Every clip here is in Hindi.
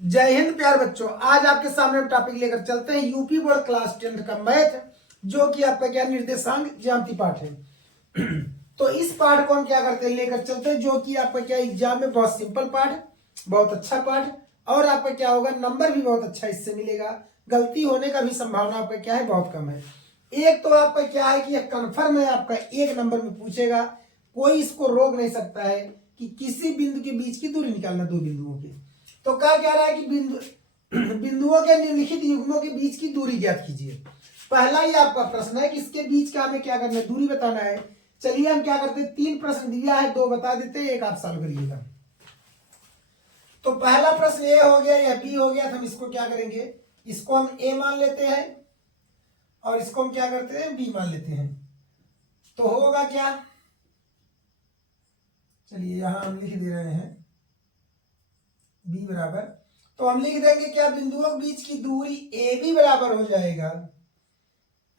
जय हिंद प्यार बच्चों। आज आपके सामने हम टॉपिक लेकर चलते हैं यूपी बोर्ड क्लास 10 का मैथ, जो कि आपका क्या निर्देशांक ज्यामिति पाठ है। तो इस पाठ को हम क्या करते हैं, लेकर चलते हैं, जो कि आपका क्या एग्जाम में बहुत सिंपल पाठ, बहुत अच्छा पाठ, और आपका क्या होगा, नंबर भी बहुत अच्छा इससे मिलेगा। गलती होने का भी संभावना आपका क्या है, बहुत कम है। एक तो आपका क्या है कि यह कन्फर्म है, आपका एक नंबर में पूछेगा, कोई इसको रोक नहीं सकता है कि किसी बिंदु के बीच की दूरी निकालना, दो बिंदुओं की। तो क्या कह रहा है कि बिंदुओं के निम्नलिखित युग्मों के बीच की दूरी ज्ञात कीजिए। पहला ही आपका प्रश्न है कि इसके बीच का हमें क्या करना है, दूरी बताना है। चलिए हम क्या करते हैं, 3 प्रश्न दिया है, 2 बता देते हैं, एक आप सॉल्व करिएगा। तो पहला प्रश्न ए हो गया या बी हो गया, तो हम इसको क्या करेंगे, इसको हम ए मान लेते हैं और इसको हम क्या करते हैं, बी मान लेते हैं। तो होगा क्या, चलिए यहां हम लिख दे रहे हैं बी बराबर, तो हम लिख देंगे क्या, बिंदुओं के बीच की दूरी ए बी बराबर हो जाएगा।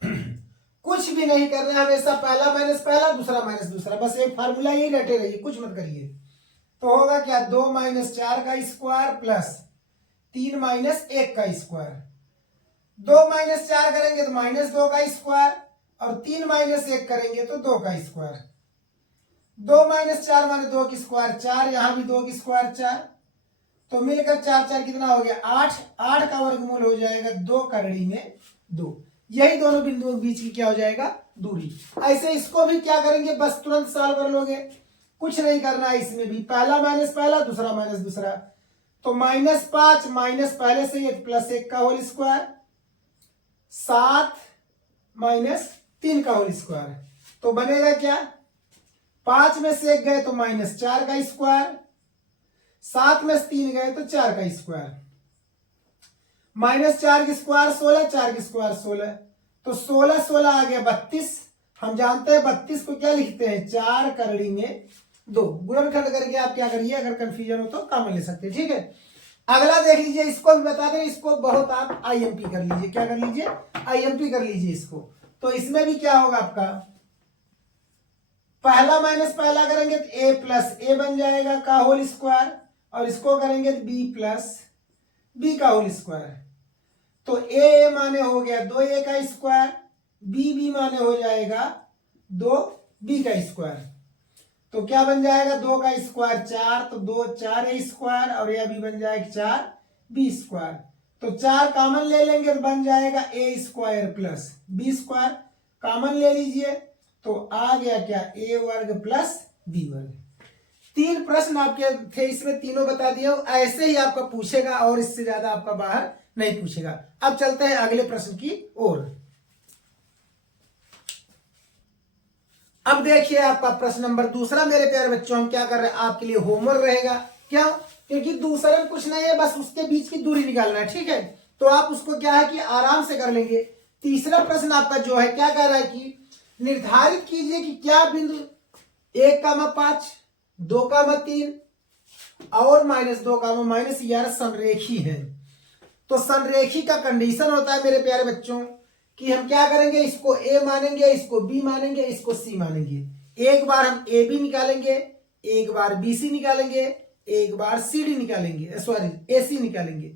कुछ भी नहीं करना है, हमेशा पहला माइनस पहला, दूसरा माइनस दूसरा, बस एक फार्मूला यही रटे रहिए, कुछ मत करिए। तो होगा क्या, 2 - 4 का स्क्वायर प्लस 3 - 1 का स्क्वायर। 2 - 4 करेंगे तो -2 का स्क्वायर, और 3 - 1 करेंगे तो 2 का स्क्वायर। 2 - 4 माने 2 की स्क्वायर 4, यहां भी 2 की स्क्वायर 4, तो मिलकर 4 4 कितना हो गया, 8। 8 का वर्गमूल हो जाएगा 2 करड़ी में 2। यही दोनों बिंदुओं के बीच की क्या हो जाएगा, दूरी। ऐसे इसको भी क्या करेंगे, बस तुरंत सॉल्व कर लोगे, कुछ नहीं करना है इसमें भी, पहला माइनस पहला, दूसरा माइनस दूसरा। तो -5 माइनस पहले से 1 प्लस 1 का होल स्क्वायर, 7 - 3 का होल स्क्वायर। तो बनेगा क्या, 5 में से 1 गए तो -4 का स्क्वायर, 7 में से 3 गए तो 4 का स्क्वायर, -4 की स्क्वायर 16, 4 की स्क्वायर 16, तो 16 16 आ गया 32। हम जानते हैं 32 को क्या लिखते हैं, 4 करड़ी में 2। गुणनखंड करके आप क्या करिए, अगर कंफ्यूजन हो तो कॉमन ले सकते हैं, ठीक है। अगला देख लीजिए, इसको भी बता दें, इसको बहुत आप आईएमपी कर लीजिए, क्या कर लीजिए, आईएमपी कर लीजिए इसको। तो इसमें भी क्या होगा आपका, पहला माइनस पहला करेंगे तो a प्लस ए बन जाएगा का होल स्क्वायर, और इसको करेंगे तो b प्लस बी का होल स्क्वायर। तो a माने हो गया 2a का स्क्वायर, b माने हो जाएगा 2b का स्क्वायर। तो क्या बन जाएगा, 2 का स्क्वायर 4, तो 2 4a स्क्वायर, और यह भी बन जाएगा 4b स्क्वायर। तो 4 कॉमन ले लेंगे तो बन जाएगा a square plus b square, common ले लीजिए, तो आ गया क्या, a वर्ग प्लस b वर्ग। 3 प्रश्न आपके थे, इसमें तीनों बता दिए, ऐसे ही आपका पूछेगा और इससे ज्यादा आपका बाहर नहीं पूछेगा। अब चलते हैं अगले प्रश्न की ओर। अब देखिए आपका प्रश्न नंबर दूसरा, मेरे प्यारे बच्चों, हम क्या कर रहे हैं, आपके लिए होमवर्क रहेगा। क्या, क्योंकि दूसरा में कुछ नहीं है, बस उसके बीच की दूरी निकालना है, ठीक है। तो आप उसको क्या है कि आराम से कर लेंगे। तीसरा प्रश्न आपका जो है, क्या कह रहा है कि निर्धारित कीजिए कि क्या बिंदु 1,5 2,3 और -2,-11 संरेखी है। तो संरेखी का कंडीशन होता है मेरे प्यारे बच्चों कि हम क्या करेंगे, इसको a मानेंगे, इसको b मानेंगे, इसको c मानेंगे। एक बार हम a b निकालेंगे, एक बार b c निकालेंगे, एक बार c d निकालेंगे, सॉरी a c निकालेंगे।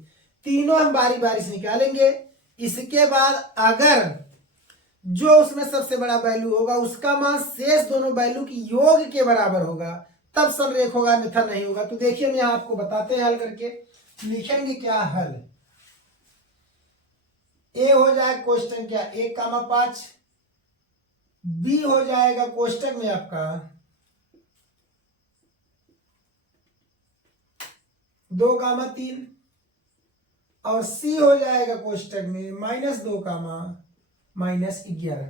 तीनों हम बारी बारी से निकालेंगे। इसके बाद अगर जो उसमें सबसे बड़ा वैल्यू होगा उसका मान शेष दोनों वैल्यू की योग के बराबर होगा, तब संरेख होगा, अन्यथा नहीं होगा। तो देखिए हम यहां आपको बताते हैं हल करके, लिखेंगे क्या हल। ए हो जाएगा कोष्टक क्या, 1,5, बी हो जाएगा कोष्टक में आपका 2,3, और सी हो जाएगा कोष्टक में -2, -11।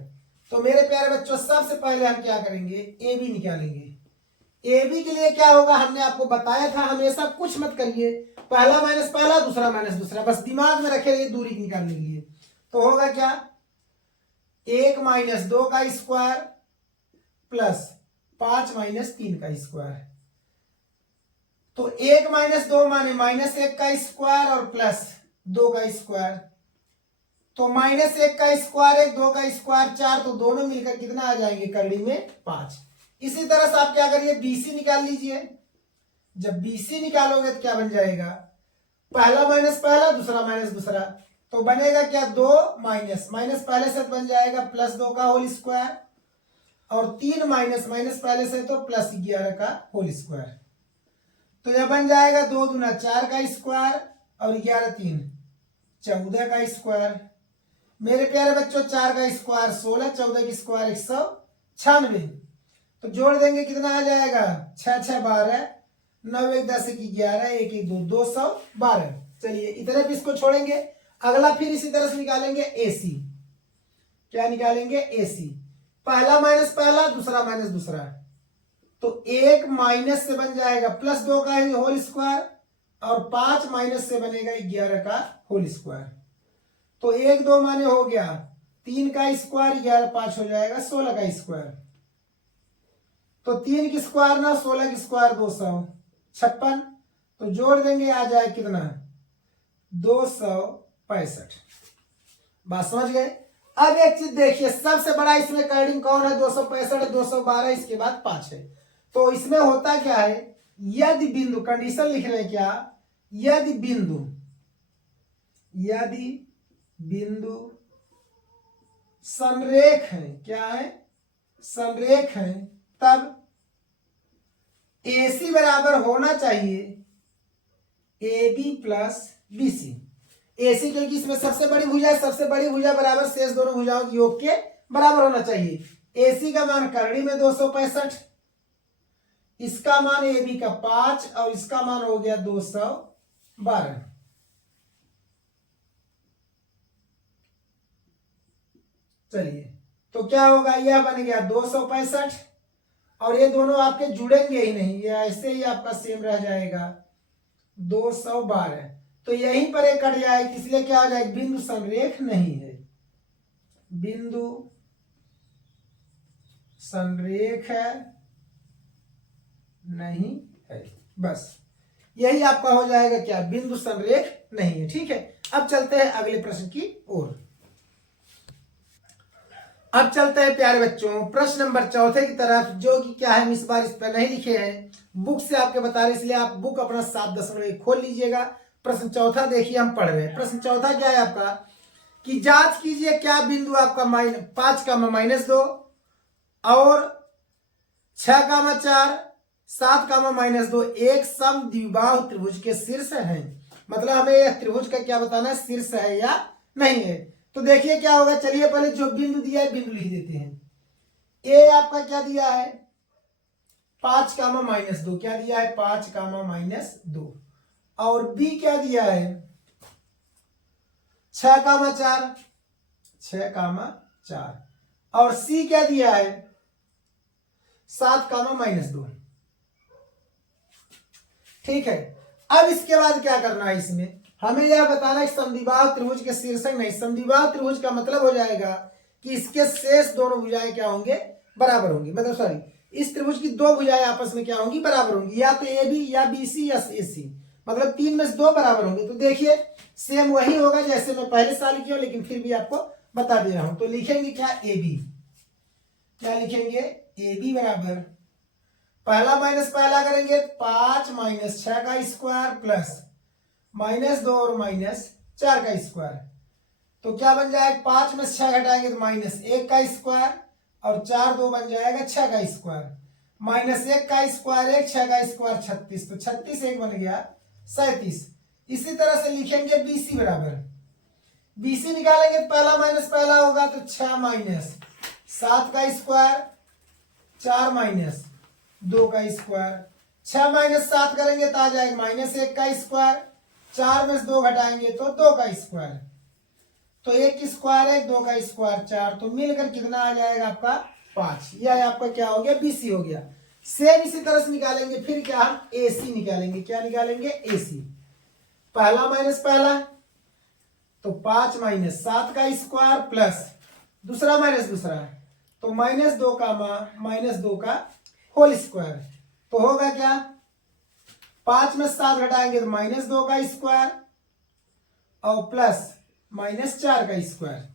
तो मेरे प्यारे बच्चों, सबसे पहले हम क्या करेंगे, ए बी निकालेंगे। ए बी के लिए क्या होगा, हमने आपको बताया था, हमेशा कुछ मत करिए, पहला माइनस पहला, दूसरा माइनस दूसरा, बस दिमाग में रखे रहिए दूरी निकालने के लिए। तो होगा क्या, 1 - 2 का स्क्वायर प्लस 5 - 3 का स्क्वायर। तो 1 - 2 माने -1 का स्क्वायर और प्लस 2 का स्क्वायर। तो -1 का स्क्वायर 1, 2 का स्क्वायर 4, तो दोनों मिलकर कितना आ जाएंगे, करड़ी में 5। इसी तरह से आप क्या करिए, BC निकाल लीजिए। जब BC निकालोगे तो क्या बन जाएगा, पहला माइनस पहला, दूसरा माइनस दूसरा, तो बनेगा क्या 2 माइनस माइनस पहले से बन जाएगा +2 का होल स्क्वायर, और 3 माइनस माइनस पहले से तो +11 का होल स्क्वायर। तो यह बन जाएगा 2 दूना 4 का स्क्वायर और 11 3 14 का स्क्वायर। मेरे प्यारे बच्चों 4 का स्क्वायर 16, 14 की स्क्वायर 196। तो जोड़ देंगे कितना आ जाएगा 6 6 12, 9 1 10 1 11, 1 1 2 212। चलिए इतने पीस को छोड़ेंगे। अगला फिर इसी तरह से निकालेंगे AC। क्या निकालेंगे AC, पहला माइनस पहला, दूसरा माइनस दूसरा, तो 1 माइनस से बन जाएगा +2 का होल स्क्वायर, और 5 माइनस से बनेगा 11 का होल स्क्वायर। तो 1 2 माने हो गया 3 का स्क्वायर, 11 5 हो जाएगा 16 का स्क्वायर। तो 3 की स्क्वायर ना 16 की स्क्वायर 256। तो जोड़ देंगे आ जाए कितना 265। बात समझ गए। अब एक चीज देखिए, सबसे बड़ा इसमें कार्डिंग कौन है 265 212, इसके बाद 5 है। तो इसमें होता क्या है, यदि बिंदु, कंडीशन लिख रहे हैं क्या, यदि बिंदु संरेख है, क्या है संरेख है, तब AC बराबर होना चाहिए AB प्लस BC। AC क्योंकि इसमें सबसे बड़ी भुजा है, सबसे बड़ी भुजा बराबर शेष दोनों भुजाओं के योग के बराबर होना चाहिए। AC का मान करड़ी में 265, इसका मान AB का 5, और इसका मान हो गया 212। चलिए तो क्या होगा, यह बन गया 265, और ये दोनों आपके जुड़ेंगे ही नहीं, ये ऐसे ही आपका सेम रह जाएगा 212। तो यहीं पर एक कट जाएगा, इसलिए क्या हो जाएगा, बिंदु संरेख नहीं है, बिंदु संरेख है नहीं है, बस यही आपका हो जाएगा क्या, बिंदु संरेख नहीं है। ठीक है, अब चलते हैं अगले प्रश्न की ओर। अब चलते हैं प्यारे बच्चों प्रश्न नंबर 4 की तरफ, जो कि क्या है, हम इस बार इस पर नहीं लिखे हैं, बुक से आपके बता रहे, इसलिए आप बुक अपना 7.1 खोल लीजिएगा। प्रश्न 4 देखिए हम पढ़ रहे हैं। प्रश्न 4 क्या है आपका, कि जांच कीजिए क्या बिंदु आपका 5 -2 और 6 4 7 -2 एक समद्विबाहु त्रिभुज के शीर्ष है। मतलब हमें यह त्रिभुज का क्या बताना है, शीर्ष है या नहीं है। तो देखिए क्या होगा, चलिए पहले जो बिंदु दिया है बिंदु लिख देते हैं। ए आपका क्या दिया है 5 -2, क्या दिया है 5 -2, और बी क्या दिया है 6 4, 6 4, और सी क्या दिया है 7 -2। ठीक है, अब इसके बाद क्या करना है, इसमें हमें यह बताना है समद्विबाहु त्रिभुज के शीर्षक नहीं। समद्विबाहु त्रिभुज का मतलब हो जाएगा कि इसके शेष दोनों भुजाएं क्या होंगे, बराबर होंगी। मतलब सॉरी, इस त्रिभुज की दो भुजाएं आपस में क्या होंगी, बराबर होंगी, या तो AB या BC या AC, मतलब 3 में से 2 बराबर होंगे। तो देखिए सेम वही होगा जैसे मैं पहले साल किया, लेकिन फिर भी आपको बता दे रहा हूं। तो लिखेंगे क्या AB, क्या लिखेंगे AB बराबर, पहला माइनस पहला करेंगे 5 -6 का स्क्वायर प्लस -2 और -4 का स्क्वायर। तो क्या बन जाएगा, 5 में 6 घटाएंगे तो -1 का स्क्वायर, और 4 2 बन जाएगा 6 का स्क्वायर, -1 का स्क्वायर 1, 6 का स्क्वायर 36, तो 36 1 बन गया 37। इसी तरह से लिखेंगे BC बराबर, BC निकालेंगे पहला माइनस पहला होगा तो 6 -7 का स्क्वायर, 4 -2 का स्क्वायर, 6 -7 करेंगे तो आ जाएगा -1 का स्क्वायर, 4 में से 2 घटाएंगे तो 2 का स्क्वायर, तो 1 की स्क्वायर 1, 2 का स्क्वायर 4, तो मिलकर कितना आ जाएगा आपका 5। यह आपका क्या हो गया, BC हो गया। सेम इसी तरह से निकालेंगे फिर क्या, हम AC निकालेंगे। क्या निकालेंगे AC, पहला माइनस पहला तो 5 -7 का स्क्वायर प्लस दूसरा माइनस दूसरा, तो -2 का होल स्क्वायर, तो होगा क्या 5 में 7 घटाएंगे तो -2 का स्क्वायर और प्लस -4 का स्क्वायर,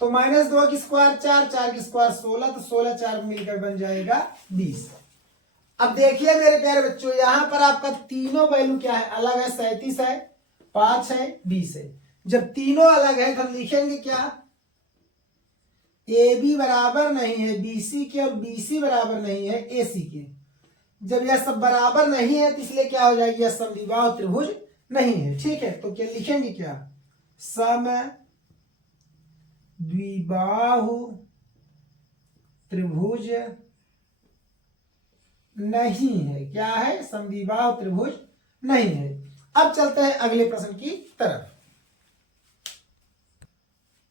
तो -2 की स्क्वायर 4, 4 की स्क्वायर 16, तो 16 4 मिलकर बन जाएगा 20। अब देखिए मेरे प्यारे बच्चों, यहां पर आपका तीनों वैल्यू क्या है, अलग है। 37 है, 5 है, 20 है। जब तीनों अलग है तो हम लिखेंगे क्या, ए बी बराबर नहीं है बीसी के और बीसी बराबर नहीं है एसी के। जब यह सब बराबर नहीं है तो इसलिए क्या हो जाएगी, यह समद्विबाहु त्रिभुज नहीं है। ठीक है, तो क्या लिखेंगे, क्या समद्विबाहु त्रिभुज नहीं है। क्या है, समद्विबाहु त्रिभुज नहीं है। अब चलते हैं अगले प्रश्न की तरफ।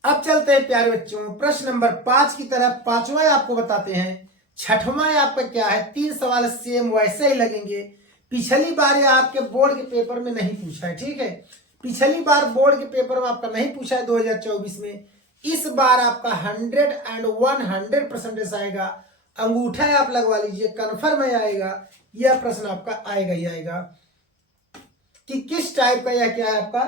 अब चलते हैं प्यारे बच्चों प्रश्न नंबर 5 की तरफ। पांचवा आपको बताते हैं। छठवां आपका क्या है, 3 सवाल सेम वैसे ही लगेंगे। पिछली बार यह आपके बोर्ड के पेपर में नहीं पूछा है। ठीक है, पिछली बार बोर्ड के पेपर में आपका नहीं पूछा है 2024 में। इस बार आपका 100% आएगा। अंगूठा आप लगवा लीजिए, कन्फर्म है आएगा। यह प्रश्न आपका आएगा ही आएगा कि किस टाइप का यह क्या है आपका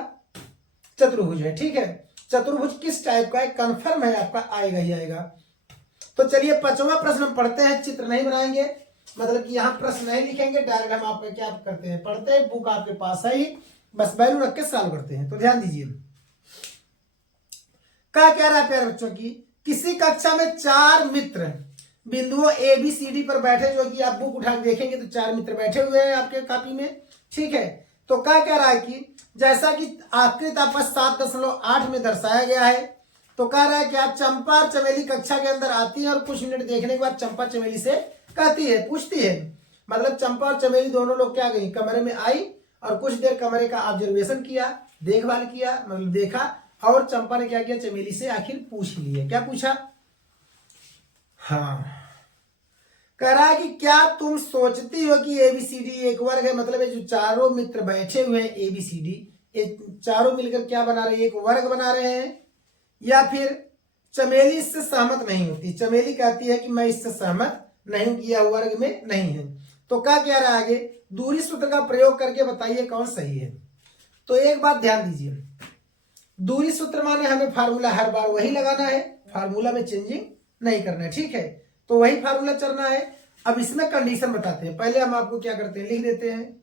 चतुर्भुज है। ठीक है, चतुर्भुज किस टाइप का है, कन्फर्म है आपका आएगा ही आएगा। तो चलिए 5वां प्रश्न हम पढ़ते हैं। चित्र नहीं बनाएंगे, मतलब कि यहां प्रश्न नहीं लिखेंगे, डायरेक्ट हम आपको क्या करते हैं, पढ़ते हैं। बुक आपके पास है ही, बस वैल्यू रख के सॉल्व करते हैं। तो ध्यान दीजिए, क्या कह रहा है प्यारे बच्चों की, किसी कक्षा में 4 मित्र बिंदुओं ए बी सी डी पर बैठे, जो कि आप बुक उठा के देखेंगे तो 4 मित्र बैठे हुए हैं आपके कॉपी में। ठीक है, तो क्या कह रहा है कि जैसा कि आकृति आपका 7.8 में दर्शाया गया है, तो कह रहा है कि आप चंपा और चमेली कक्षा के अंदर आती है और कुछ मिनट देखने के बाद चंपा चमेली से कहती है, पूछती है, मतलब चंपा और चमेली दोनों लोग क्या गई, कमरे में आई और कुछ देर कमरे का ऑब्जर्वेशन किया, देखभाल किया, मतलब देखा। और चंपा ने क्या किया, चमेली से आखिर पूछ लिया। क्या पूछा, हाँ, कह रहा है कि क्या तुम सोचती हो कि एबीसीडी एक वर्ग है, मतलब ये जो चारों मित्र बैठे हुए हैं एबीसीडी, ये चारों मिलकर क्या बना रहे हैं, एक वर्ग बना रहे हैं। या फिर चमेली इससे सहमत नहीं होती, चमेली कहती है कि मैं इससे सहमत नहीं, किया वर्ग में नहीं है। तो क्या कह रहा है आगे, दूरी सूत्र का प्रयोग करके बताइए कौन सही है। तो एक बात ध्यान दीजिए, दूरी सूत्र माने हमें फार्मूला हर बार वही लगाना है, फार्मूला में चेंजिंग नहीं करना है। ठीक है, तो वही फार्मूला चलना है। अब इसमें कंडीशन बताते हैं। पहले हम आपको क्या करते हैं, लिख देते हैं।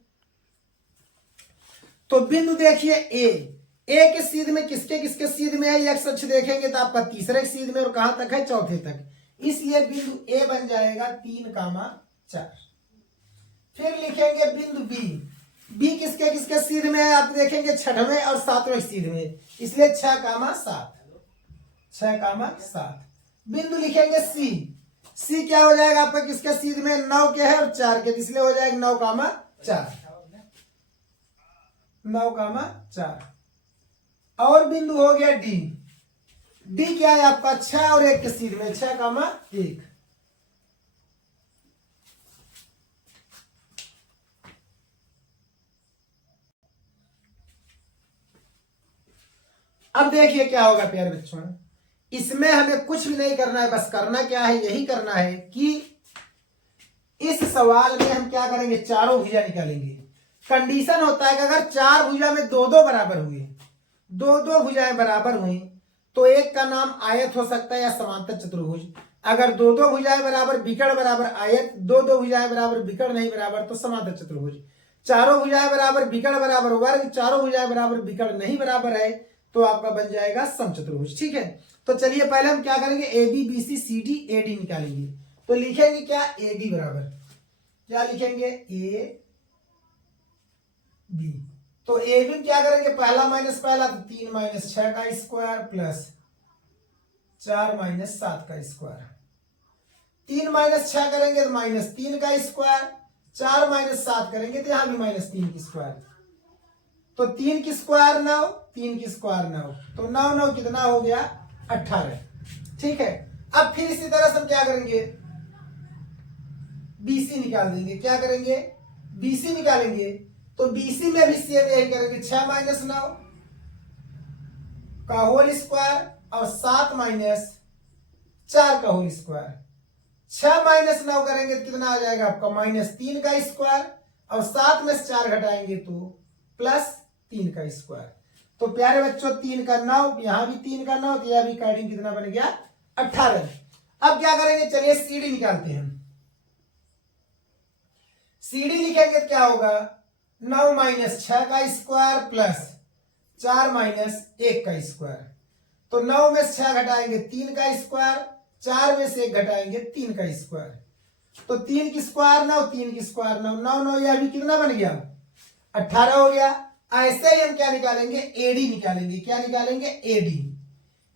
तो बिंदु देखिए ए के सीध में किसके किसके सीध में है, एक्स अक्ष देखेंगे तो आपका तीसरे सीध में, और कहां तक है, चौथे तक। इसलिए बिंदु ए बन जाएगा 3,4। फिर लिखेंगे बिंदु बी किसके किसके सीध में है, आप देखेंगे 6वें और 7वें सीध में, इसलिए 6,7। 6,7। बिंदु लिखेंगे सी क्या हो जाएगा आपका, किसके सीध में, 9 के है और 4 के, इसलिए हो जाएगा 9,4। 9,4। और बिंदु हो गया डी क्या है आपका, 6 और 1 के सीध में, 6,1। अब देखिए क्या होगा प्यारे बच्चों, इसमें हमें कुछ भी नहीं करना है, बस करना क्या है, यही करना है कि इस सवाल में हम क्या करेंगे, चारों भुजा निकालेंगे। कंडीशन होता है कि अगर 4 भुजा में 2-2 बराबर हुए, 2-2 भुजाएं बराबर हुई, तो एक का नाम आयत हो सकता है या समांतर चतुर्भुज। अगर 2-2 भुजाएं बराबर विकर्ण बराबर आयत, 2-2 भुजाएं बराबर विकर्ण नहीं बराबर तो समांतर चतुर्भुज। चारों भुजाएं बराबर विकर्ण बराबर वर्ग, चारों भुजाएं बराबर विकर्ण नहीं बराबर है, तो आपका बन जाएगा समचतुर्भुज। ठीक है, तो चलिए पहले हम क्या करेंगे, A B B C C D A D निकालेंगे। तो लिखेंगे क्या, ए डी बराबर क्या लिखेंगे, ए बी। तो ए बी क्या करेंगे, पहला माइनस पहला, तो 3 - 6 का स्क्वायर प्लस 4 - 7 का स्क्वायर। 3 - 6 करेंगे तो -3 का स्क्वायर, 4 - 7 करेंगे तो यहां भी -3 की स्क्वायर। तो 3 की स्क्वायर 9, 3 की स्क्वायर 9, तो 9 9 कितना हो गया, 18। ठीक है, अब फिर इसी तरह से हम क्या करेंगे, बीसी निकाल देंगे। क्या करेंगे, बीसी निकालेंगे। तो बीसी में भी सेम यही करेंगे, 6 - 9 का होल स्क्वायर और 7 - 4 का होल स्क्वायर। 6 - 9 करेंगे तो कितना आ जाएगा आपका, -3 का स्क्वायर, और 7 में से 4 घटाएंगे तो +3 का स्क्वायर। तो प्यारे बच्चों 3 का 9, यहां भी 3 का 9, तो यह भी कार्डिंग कितना बन गया, 18। अब क्या करेंगे, चलिए सीडी निकालते हैं। CD लिखेंगे तो क्या होगा 9 माइनस 6 का स्क्वायर प्लस 4 माइनस 1 का स्क्वायर। तो 9 में से 6 घटाएंगे 3 का स्क्वायर, 4 में से 1 घटाएंगे 3 का स्क्वायर। तो 3 की स्क्वायर 9, 3 की स्क्वायर 9, 9 9 यह भी कितना बन गया 18 हो गया। ऐसे ही हम क्या निकालेंगे एडी निकालेंगे। क्या निकालेंगे एडी।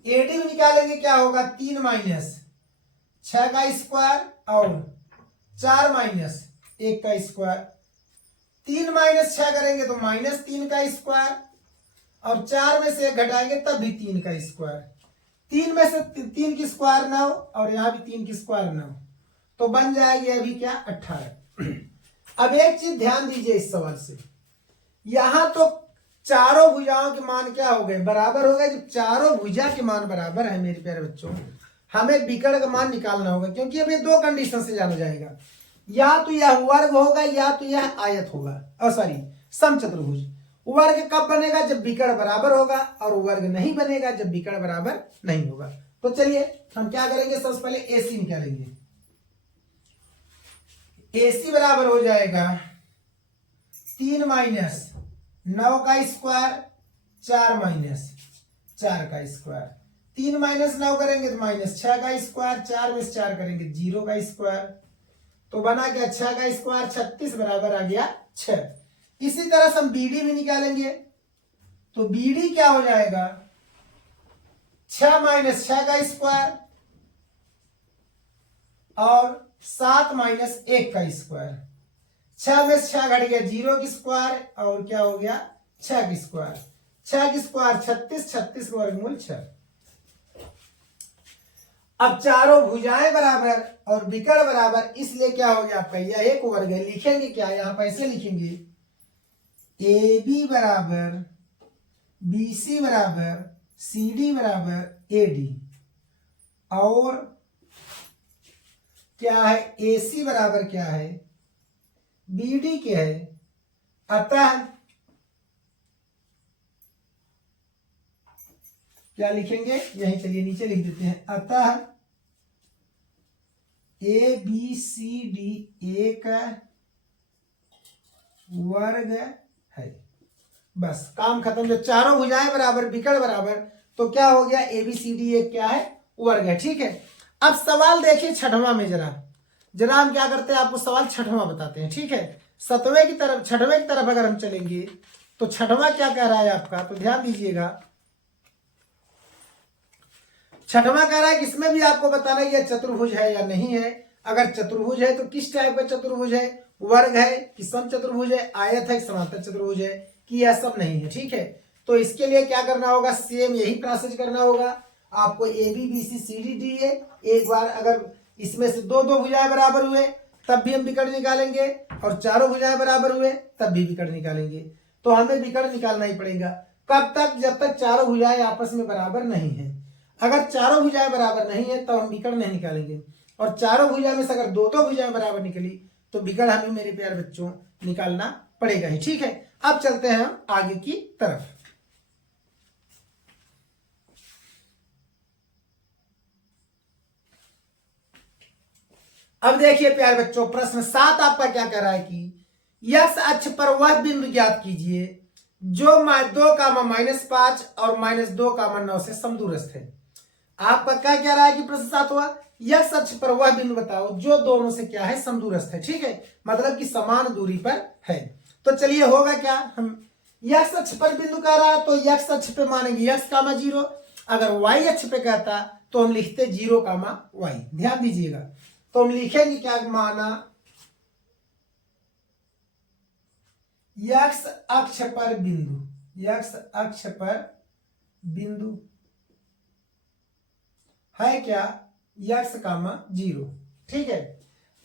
एडी में निकालेंगे क्या होगा 3 माइनस 6 का स्क्वायर और 4 माइनस 1 का स्क्वायर। 3 माइनस 6 करेंगे तो माइनस 3 का स्क्वायर और 4 में से 1 घटाएंगे तब भी 3 का स्क्वायर। 3 में से 3 की स्क्वायर 9 और यहां भी 3 की स्क्वायर 9, तो बन जाएगी अभी क्या 18। अब एक चीज ध्यान दीजिए इस सवाल से, यहां तो चारों भुजाओं के मान क्या हो गए बराबर हो गए। जब चारों भुजा के मान बराबर है मेरे प्यारे बच्चों, हमें विकर्ण का मान निकालना होगा, क्योंकि अब ये दो कंडीशन से जाना जाएगा, या तो यह वर्ग होगा या तो यह आयत होगा, और सॉरी समचतुर्भुज। वर्ग कब बनेगा जब विकर्ण बराबर होगा, और वर्ग नहीं बनेगा जब विकर्ण बराबर नहीं होगा। तो चलिए हम क्या करेंगे, सबसे पहले AC निकालेंगे। AC बराबर हो जाएगा 3 माइनस 9 का स्क्वायर 4 माइनस 4 का स्क्वायर। 3 माइनस 9 करेंगे तो माइनस 6 का स्क्वायर, 4 में से 4 करेंगे 0 का स्क्वायर। तो बना क्या 6 का स्क्वायर 36 बराबर आ गया 6। इसी तरह से हम BD भी निकालेंगे। तो BD क्या हो जाएगा 6 माइनस 6 का स्क्वायर और 7 माइनस 1 का स्क्वायर। 6 में से 6 घट गया 0 की स्क्वायर और क्या हो गया 6 की स्क्वायर। 6 की स्क्वायर 36, 36 का वर्गमूल 6। अब चारों भुजाएं बराबर और विकर्ण बराबर, इसलिए क्या हो गया आपका यह एक वर्ग है। लिखेंगे क्या यहां पर ऐसे लिखेंगे AB बराबर BC बराबर CD बराबर AD, और क्या है AC बराबर क्या है BD क्या है। अतः क्या लिखेंगे यही, चलिए नीचे लिख देते हैं। अतः ABCD एक वर्ग है। बस काम खत्म। जो चारों भुजाएं बराबर विकर्ण बराबर, तो क्या हो गया ABCD एक क्या है वर्ग है। ठीक है, अब सवाल देखिए छठवां में। जरा हम क्या करते हैं आपको सवाल छठवां बताते हैं। ठीक है, छठवें की तरफ अगर हम चलेंगे तो छठवां क्या कह रहा है आपका, तो ध्यान दीजिएगा। छठवां कह रहा है कि इसमें भी आपको बताना है यह चतुर्भुज है या नहीं है। अगर चतुर्भुज है तो किस टाइप का चतुर्भुज है, वर्ग है कि समचतुर्भुज है, आयत है, समांतर चतुर्भुज है, कि यह सब नहीं है। ठीक है, तो इसके लिए क्या करना होगा, सेम यही प्रोसेस करना होगा आपको। ABBCCD है, एक बार अगर इसमें से दो भुजाएं बराबर हुए तब भी हम विकर्ण निकालेंगे, और चारों भुजाएं बराबर हुए तब भी विकर्ण निकालेंगे। तो हमें विकर्ण निकालना ही पड़ेगा। कब तक, जब तक चारों भुजाएं आपस में बराबर नहीं है। अगर चारों भुजाएं बराबर नहीं है तो हम विकर्ण नहीं निकालेंगे, और चारों भुजाएं में से अगर दो भुजाएं बराबर निकली तो विकर्ण हमें मेरे प्यारे बच्चों निकालना पड़ेगा ही। ठीक है, अब चलते हैं हम आगे की तरफ। अब देखिए प्यारे बच्चों, प्रश्न 7 आपका क्या कह रहा है कि x अक्ष पर वह बिंदु ज्ञात कीजिए जो 2,-5 और -2,9 से समदूरस्थ है। आपका क्या कह रहा है कि प्रश्न 7 हुआ x अक्ष पर वह बिंदु बताओ जो दोनों से क्या है समदूरस्थ है। ठीक है, मतलब कि समान दूरी पर है। तो चलिए होगा क्या, हम x अक्ष पर बिंदु कह रहा है तो x अक्ष पे मानेंगे x, 0। अगर y अक्ष पे कहता तो हम लिखते 0, y। ध्यान दीजिएगा, तो हम लिखेंगे क्या, माना x अक्ष पर बिंदु, x अक्ष पर बिंदु है क्या x, 0। ठीक है,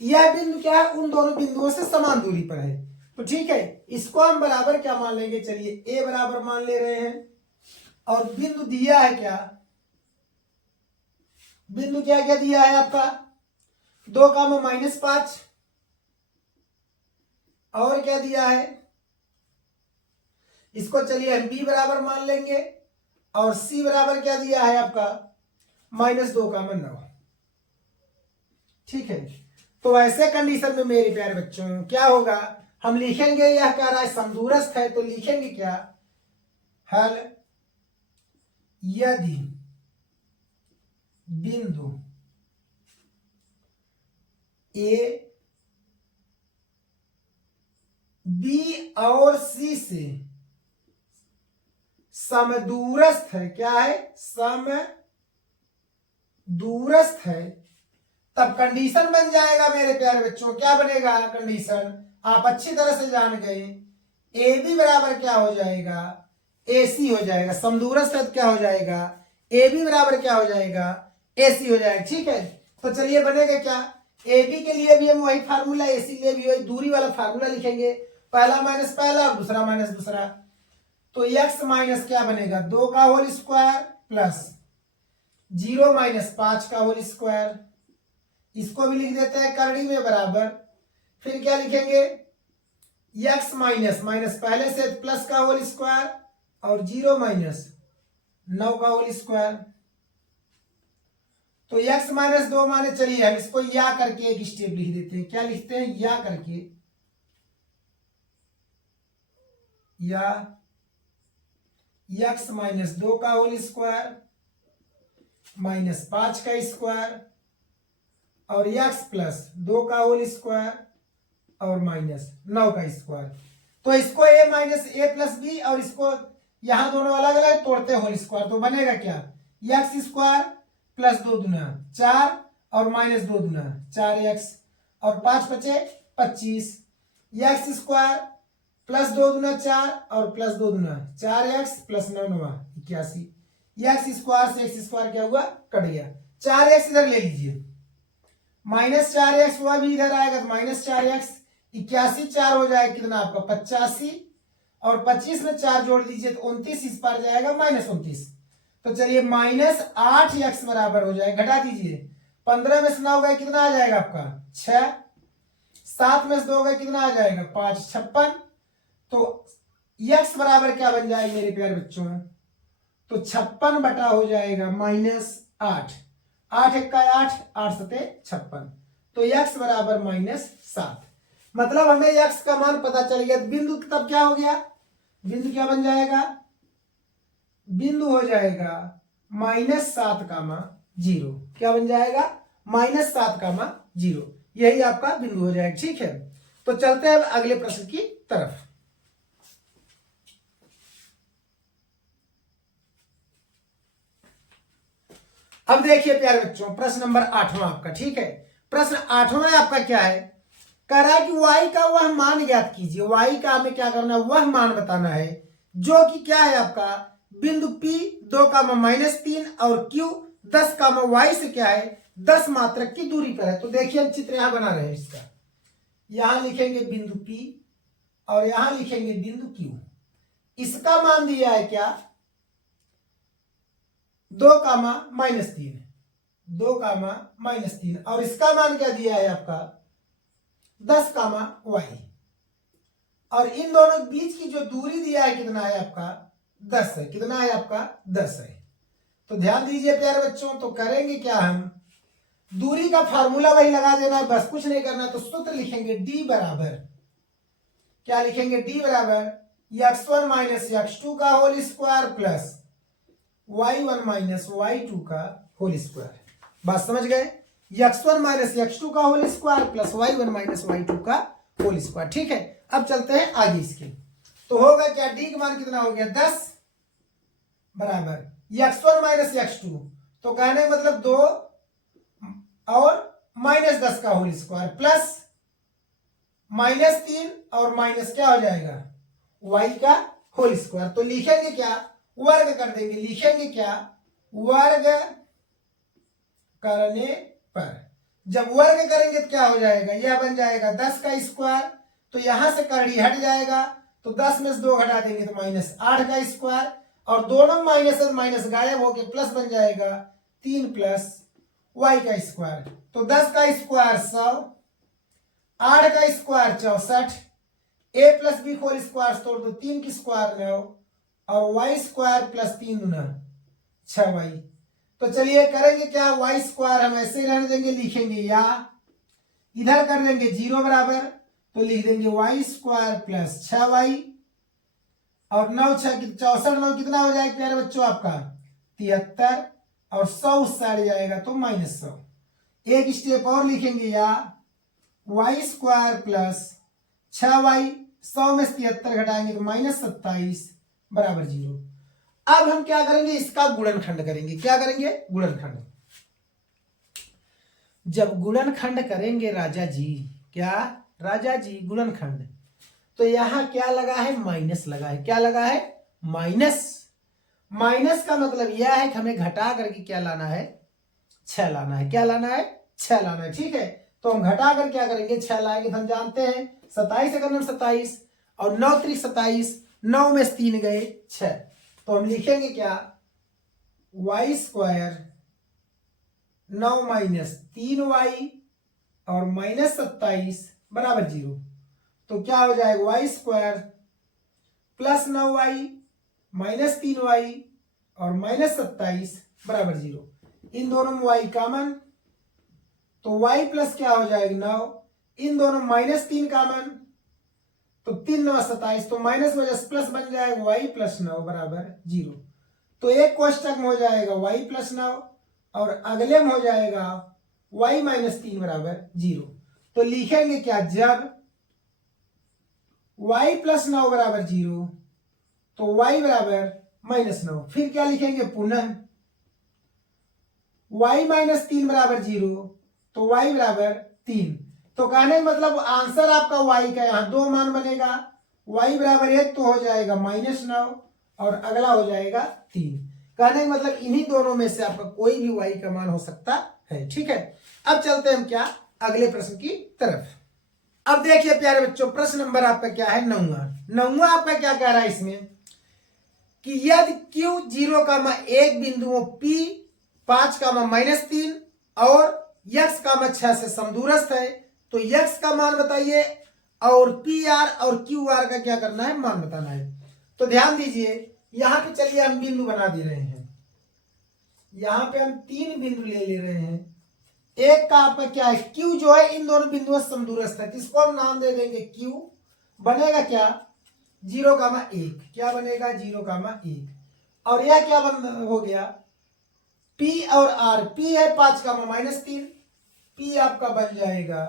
यह बिंदु क्या है, उन दोनों बिंदुओं से समान दूरी पर है। तो ठीक है, इसको हम बराबर क्या मान लेंगे, चलिए a बराबर मान ले रहे हैं। और बिंदु दिया है क्या, बिंदु क्या क्या दिया है आपका 2,-5, और क्या दिया है, इसको चलिए हम b बराबर मान लेंगे, और c बराबर क्या दिया है आपका -2,9। ठीक है, तो ऐसे कंडीशन में मेरे प्यारे बच्चों क्या होगा, हम लिखेंगे, यह कह रहा है समदूरस्थ है तो लिखेंगे क्या, हल यदि बिंदु ए बी और सी से समदूरस्थ है, क्या है, समदूरस्थ है, तब कंडीशन बन जाएगा मेरे प्यारे बच्चों, क्या बनेगा कंडीशन, आप अच्छी तरह से जान गए, ए बी बराबर क्या हो जाएगा, ए सी हो जाएगा, समदूरस्थ क्या हो जाएगा, ए बी बराबर क्या हो जाएगा, ए सी हो जाएगा। ठीक है, तो चलिए बनेगा क्या, ए बी के लिए भी हम वही फार्मूला, ए सी के लिए भी वही दूरी वाला फार्मूला लिखेंगे, पहला माइनस पहला और दूसरा माइनस दूसरा, तो x माइनस क्या बनेगा, 2 का होल स्क्वायर प्लस 0 माइनस 5 का होल स्क्वायर, इसको भी लिख देते हैं करड़ी में बराबर, फिर क्या लिखेंगे, x माइनस माइनस पहले से प्लस का होल स्क्वायर और 0 माइनस 9 का होल स्क्वायर, तो x माइनस 2 माने, चलिए हम इसको या करके एक स्टेप लिख देते हैं, क्या लिखते हैं, या करके, या x माइनस 2 का होल स्क्वायर माइनस 5 का स्क्वायर और x प्लस 2 का होल स्क्वायर और माइनस 9 का स्क्वायर, तो इसको a minus A plus B और इसको यहां दोनों अलग अलग तोड़ते होल स्क्वायर, तो बनेगा क्या, x स्क्वायर प्लस 2 दूना 4 और माइनस 2 दूना 4x और 5 बचे 25, x स्क्वायर प्लस 2 दूना 4 और प्लस 2 दूना 4x प्लस 9 9 81, x स्क्वायर से x स्क्वायर क्या हुआ, कट गया, 4x इधर ले लीजिए, माइनस 4x हुआ भी इधर आएगा तो माइनस 4x, 81 4 हो जाएगा कितना आपका 85 और 25 में 4 जोड़ दीजिए तो 29, इस पार जाएगा माइनस 29, तो चलिए माइनस 8x बराबर हो जाएगा, घटा दीजिए, 15 में से 9 गए कितना आ जाएगा आपका 6, 7 में से 2 गए कितना आ जाएगा 5, 56, तो x बराबर क्या बन जाएगा मेरे प्यारे बच्चों, तो 56 बटा हो जाएगा माइनस 8, 8 एक का 8, 8 सते 56, तो x बराबर माइनस 7, मतलब हमें x का मान पता चल गया, बिंदु तब क्या हो गया, बिंदु क्या बन जाएगा, बिंदु हो जाएगा माइनस 7 कामा 0, क्या बन जाएगा माइनस 7 कामा 0, यही आपका बिंदु हो जाएगा। ठीक है, तो चलते हैं अगले प्रश्न की तरफ। अब देखिए प्यारे बच्चों प्रश्न नंबर 8वां आपका, ठीक है, प्रश्न 8वां आपका क्या है, कह रहा है कि y का वह मान ज्ञात कीजिए, y का हमें क्या करना है, वह मान बताना है जो कि क्या है आपका बिंदु P 2 कामा माइनस 3 और Q 10 कामा y से क्या है 10 मात्रक की दूरी पर है। तो देखिए हम चित्र यहां बना रहे हैं इसका, यहां लिखेंगे बिंदु P और यहां लिखेंगे बिंदु Q, इसका मान दिया है क्या 2 कामा माइनस 3, 2 कामा माइनस 3 और इसका मान क्या दिया है आपका 10 कामा y, और इन दोनों के बीच की जो दूरी दिया है कितना है आपका 10 है, कितना है आपका 10 है। तो ध्यान दीजिए प्यारे बच्चों, तो करेंगे क्या, हम दूरी का फार्मूला वही लगा देना है, बस कुछ नहीं करना, तो सूत्र लिखेंगे d बराबर, क्या लिखेंगे d बराबर x1 माइनस x2 का whole square plus y1 minus y2 का होल स्क्वायर, बात समझ गए, x1 माइनस x2 का whole square plus y1 minus y2 का होल स्क्वायर। ठीक है, अब चलते हैं आगे इसके, तो होगा क्या d का मान कितना हो गया 10 बराबर x1 माइनस x2, तो कहने मतलब 2 और माइनस 10 का होल स्क्वायर प्लस माइनस 3 और माइनस क्या हो जाएगा y का होल स्क्वायर, तो लिखेंगे क्या वर्ग कर देंगे, लिखेंगे क्या वर्ग करने पर, जब वर्ग करेंगे तो क्या हो जाएगा, यह बन जाएगा 10 का स्क्वायर, तो यहां से करड़ी हट जाएगा, तो 10 में से 2 घटा देंगे तो माइनस 8 का स्क्वायर, और दोनों माइनस माइनस गायब होके प्लस बन जाएगा 3 प्लस y का स्क्वायर, तो 10 का स्क्वायर 100, 8 का square 64, a plus B whole square तोड़ दो 3 की स्क्वायर 9 और y स्क्वायर प्लस 3 गुना 6y, तो चलिए करेंगे क्या y स्क्वायर हम ऐसे ही रहने देंगे, लिखेंगे या इधर कर देंगे 0 बराबर, तो लिख देंगे वाई स्क्वायर प्लस 6y, और 9 6 64, 9 कितना हो जाएगा प्यारे बच्चों आपका 73, और 100 उस साइड जाएगा तो -100। एक स्टेप और लिखेंगे, या वाई स्क्वायर प्लस 6y, 100 में 73 घटाएंगे तो -27 बराबर 0। अब हम क्या करेंगे, इसका गुणनखंड करेंगे। क्या करेंगे, गुणनखंड। जब गुणनखंड करेंगे राजा जी, क्या राजा जी गुणनखंड, तो यहां क्या लगा है, माइनस लगा है। क्या लगा है, माइनस। माइनस का मतलब यह है कि हमें घटा करके क्या लाना है, 6 लाना है। क्या लाना है, 6 लाना है। ठीक है, तो हम घटा कर क्या करेंगे, 6 लाएंगे। तो हम जानते हैं 27 एक 27, और 9 3 27, 9 में 3 गए 6, तो हम लिखेंगे क्या, वाई स्क्वायर 9 माइनस 3y और -27 बराबर 0। तो क्या हो जाएगा, Y square plus 9y minus 3y और -27 बराबर 0। इन दोनों में y कॉमन, तो y प्लस क्या हो जाएगा 9, इन दोनों -3 कॉमन, तो 3 9 27, तो माइनस वजह प्लस बन जाएगा y प्लस 9 बराबर 0। तो एक कोष्टक में हो जाएगा y प्लस 9 और अगले में हो जाएगा y -3 बराबर 0। तो लिखेंगे क्या, जब y प्लस 9 बराबर 0 तो y बराबर -9। फिर क्या लिखेंगे, पुनः y -3 बराबर 0 तो y बराबर 3। तो कहने का मतलब आंसर आपका y का यहाँ 2 मान बनेगा, y बराबर 1 तो हो जाएगा -9 और अगला हो जाएगा 3। कहने का मतलब इन्हीं दोनों में से आपका कोई भी y का मान हो सकता है। ठीक है, अब चलते हैं हम क्या, अगले प्रश्न की तरफ। अब देखिए प्यारे बच्चों, प्रश्न नंबर आपका क्या है, 9वां आपका क्या कह रहा है इसमें, कि यदि Q 0,1 बिंदुओं P 5,-3 और x 6 से समदूरस्थ है, तो x का मान बताइए और PR और QR का क्या करना है, मान बताना है। तो ध्यान दीजिए, यहां पे चलिए हम बिंदु बना दे रहे हैं। यहां पे हम 3 बिंदु ले रहे हैं। एक का आपका क्या है, Q जो है इन दोनों बिंदुओं से समदूरस्थ है, इसको हम नाम दे देंगे Q। बनेगा क्या, 0,1। क्या बनेगा, 0,1। और यह क्या हो गया, P और R। P है 5,-3, P आपका बन जाएगा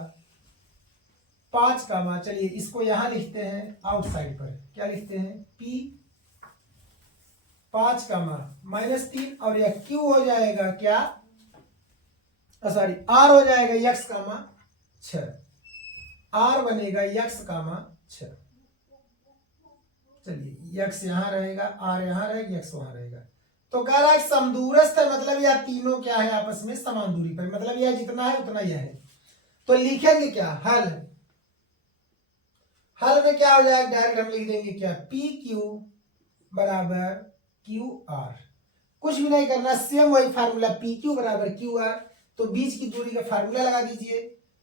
5, चलिए इसको यहां लिखते हैं आउटसाइड पर। क्या लिखते हैं, P 5,-3 और यह Q हो जाएगा क्या, सॉरी R हो जाएगा x, 6। R बनेगा x, 6। चलिए x यहां रहेगा, R यहां रहेगा, x वहां रहेगा। तो कह रहा है समदूरस्थ है, मतलब यह तीनों क्या है, आपस में समान दूरी पर, मतलब यह जितना है उतना यह है। तो लिखेंगे क्या, हल। हल में क्या हो जाएगा, डायरेक्ट हम लिख देंगे क्या, PQ बराबर QR। कुछ भी नहीं करना, सेम वही फार्मूला, PQ बराबर QR। तो बीच की दूरी का फार्मूला लगा दीजिए,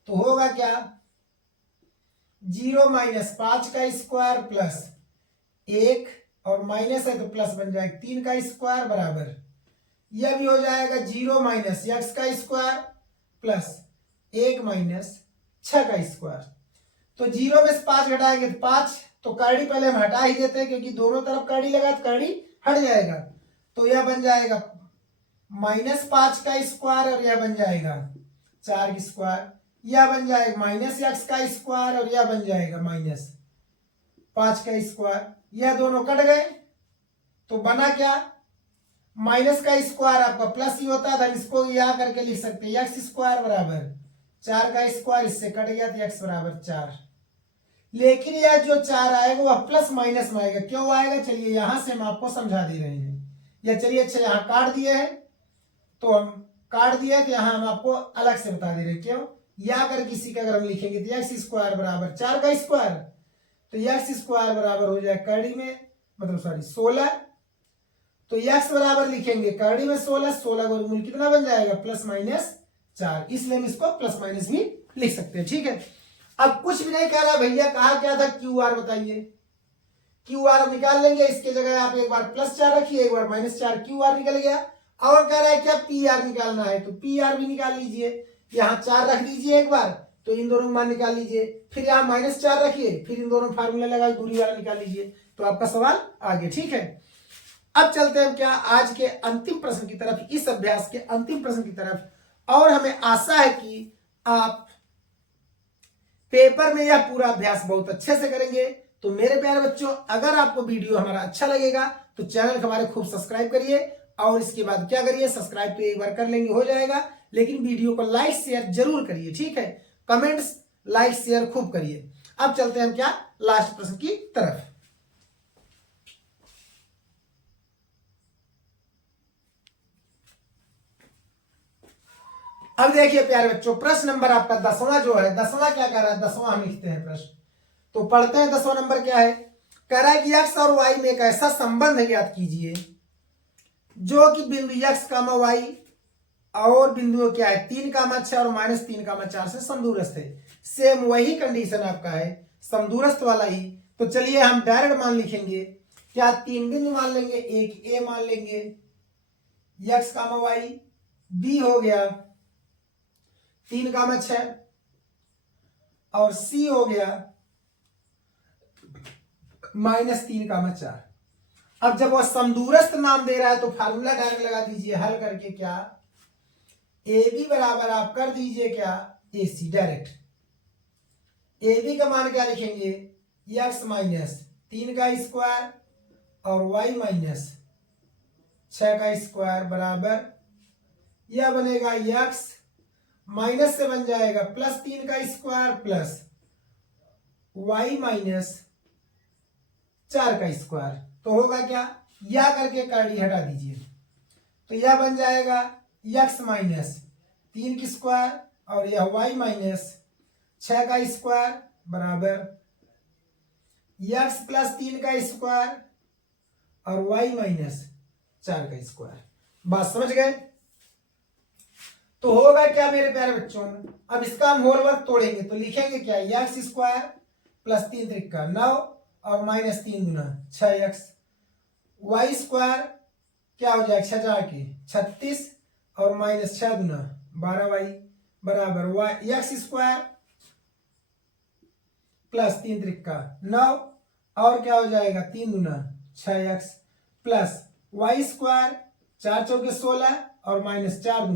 तो होगा क्या, 0 - 5 का स्क्वायर प्लस 1 और माइनस है तो प्लस बन जाएगा 3 का स्क्वायर बराबर, यह भी हो जाएगा 0 - x का स्क्वायर प्लस 1 - 6 का स्क्वायर। तो 0 में से 5 घटाएंगे तो 5, तो कर्डी पहले हम हटा ही देते हैं क्योंकि दोनों तरफ कर्डी लगा तो कर्डी हट जाएगा। तो यह बन जाएगा -5 का स्क्वायर और यह बन जाएगा 4 का स्क्वायर, यह बन जाएगा -x का स्क्वायर और यह बन जाएगा -5 का स्क्वायर। यह दोनों कट गए तो बना क्या, माइनस का स्क्वायर आपका प्लस ही होता है, तो हम इसको यहां करके लिख सकते हैं x स्क्वायर बराबर 4 का स्क्वायर, इससे कट गया तो x बराबर 4। लेकिन यह जो 4 आएगा वह प्लस माइनस में आएगा। क्यों आएगा, चलिए यहां से हम आपको समझा दे रहे हैं। या चलिए अच्छा यहां काट दिए हैं, तो हम काट दिया तो यहां हम आपको अलग से बता दे रहे हैं। क्यों, या कर किसी का अगर हम लिखेंगे तो x स्क्वायर बराबर 4 का स्क्वायर, तो x स्क्वायर बराबर हो जाए कर्डी में, मतलब सॉरी 16। तो x बराबर लिखेंगे कर्डी में 16, 16 का मूल कितना बन जाएगा, +-4। इसलिए हम इसको प्लस माइनस भी लिख सकते हैं। ठीक है, अब कुछ भी नहीं कह रहा भैया, कहा क्या था, QR बताइए। QR निकाल लेंगे, इसके जगह आप एक बार +4 रखिए, एक बार -4, QR निकल गया। और कह रहा है क्या, PR निकालना है, तो PR भी निकाल लीजिए। यहाँ 4 रख दीजिए एक बार, तो इन दोनों मान निकाल लीजिए, फिर यहाँ -4 रखिए, फिर इन दोनों फार्मूला लगाए, दूरी वाला निकाल लीजिए, तो आपका सवाल आ गया। ठीक है, अब चलते हैं क्या आज के अंतिम प्रश्न की तरफ, इस अभ्यास के अंतिम प्रश्न की तरफ। और हमें आशा है कि आप पेपर में यह पूरा अभ्यास बहुत अच्छे से करेंगे। तो मेरे प्यारे बच्चों, अगर आपको वीडियो हमारा अच्छा लगेगा तो चैनल को हमारे खूब सब्सक्राइब करिए, और इसके बाद क्या करिए, सब्सक्राइब तो एक बार कर लेंगे हो जाएगा, लेकिन वीडियो को लाइक शेयर जरूर करिए। ठीक है, कमेंट्स लाइक शेयर खूब करिए। अब चलते हैं हम क्या लास्ट प्रश्न की तरफ। अब देखिए प्यारे बच्चों, प्रश्न नंबर आपका 10वां जो है, 10वां क्या कह रहा है, 10वां हम लिखते हैं प्रश्न, तो पढ़ते हैं। 10वां नंबर क्या है, कह रहा है कि x और y में एक ऐसा संबंध ज्ञात कीजिए जो कि बिंदु x, y और बिंदुओं क्या है 3, 6 और -3, 4 से समदूरस्थ है। सेम वही कंडीशन आपका है, समदूरस्थ वाला ही। तो चलिए हम डायरेक्ट मान लिखेंगे, क्या 3 बिंदु मान लेंगे, एक ए मान लेंगे, x, y, b हो गया 3, 6 और c हो गया -3, 4। अब जब वह समदूरस्थ नाम दे रहा है तो फार्मूला डायरेक्ट लगा दीजिए, हल करके क्या ए बी बराबर आप कर दीजिए क्या ए सी, डायरेक्ट ए बी का मान क्या लिखेंगे, x -3 और y -6 बराबर, यह बनेगा x माइनस से बन जाएगा +3 प्लस y -4, तो होगा क्या, या करके करड़ी हटा दीजिए, तो यह बन जाएगा x -3 और यह y -6 बराबर x +3 और y -4। बात समझ गए। तो होगा क्या मेरे प्यारे बच्चों, अब इसका हम होल वर्क तोड़ेंगे, तो लिखेंगे क्या, x² +3 × 9 और -3 × 6x, y² क्या हो जाएगा 6×4 36 और -6 × 12y बराबर x² +3 × 9 और क्या हो जाएगा 3 × 6x प्लस y² 4×4 16 और -4 ×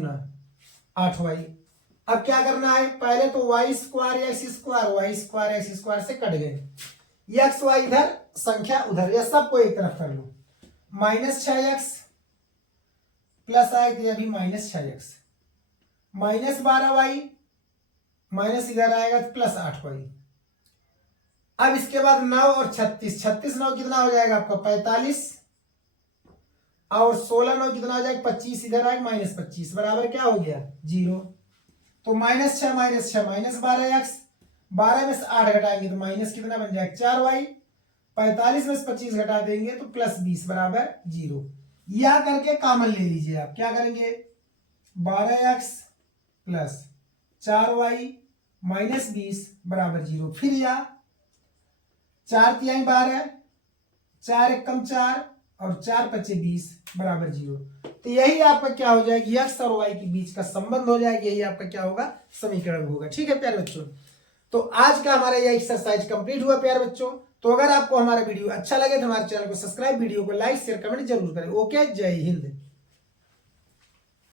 8y। अब क्या करना है, पहले तो y² x² से कट गए, x y इधर संख्या उधर, या सबको एक तरफ कर लो, -6x प्लस आए तो अभी -6x, -12y माइनस इधर आएगा प्लस 8y। अब इसके बाद 9 और 36, 36 9 कितना हो जाएगा आपका 45 और 16 9 कितना हो जाएगा 25, इधर आएगा -25 बराबर क्या हो गया 0। तो -6 -12x, 12 में से 8 घटाएंगे तो माइनस कितना बन जाएगा 4y, 45 में से 25 घटा देंगे तो +20 बराबर 0। या करके कॉमन ले लीजिए आप, क्या करेंगे 12x प्लस 4y -20 बराबर 0। फिर या 4 तिहाई 12, 4 एकम 4 और 4 पचे 20 बराबर 0। तो यही आपका क्या हो जाएगा, x और y के बीच का संबंध हो जाएगा, यही आपका क्या होगा समीकरण होगा। ठीक है प्यारे बच्चों, तो आज का हमारा यह एक्सरसाइज कंप्लीट हुआ प्यारे बच्चों। तो अगर आपको हमारा वीडियो अच्छा लगे तो हमारे चैनल को सब्सक्राइब, वीडियो को लाइक शेयर कमेंट जरूर करें। ओके, जय हिंद।